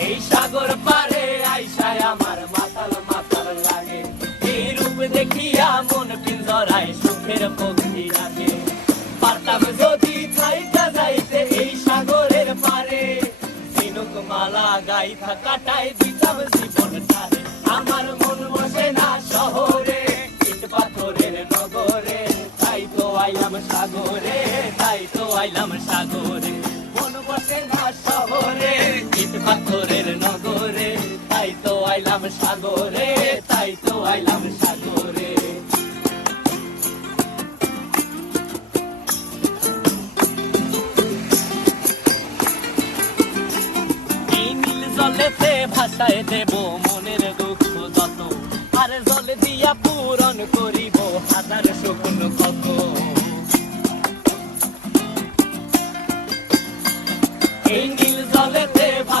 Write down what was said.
এই সাগর পারে আইসায় আমার মাতাল মাতাল লাগে, এই রূপ দেখিয়া মন পিঞ্জরায় সুখের পক্ষী রাখে। পারতাম যদি থাইকা যাইতে এই সাগরের পারে, ঝিনুক মালা গাইথা কাটাই দিতাম জীবনটারে। আমার মন বসে না শহরে, ইট পাথরের নগরে, তাই তো আইলাম সাগরে, তাই তো আইলাম সাগরে। মন বসে না শহরে, ইট পাথরের নগরে, তাই তো আইলাম সাগরে, তাই তো আইলাম সাগরে। এই নীল জলেতে ভাসায় দেব মনের দুঃখ যত, আর জলে দিয়া পূরণ করিব হাজার স্বপ্ন কত। এই নীল জলেতে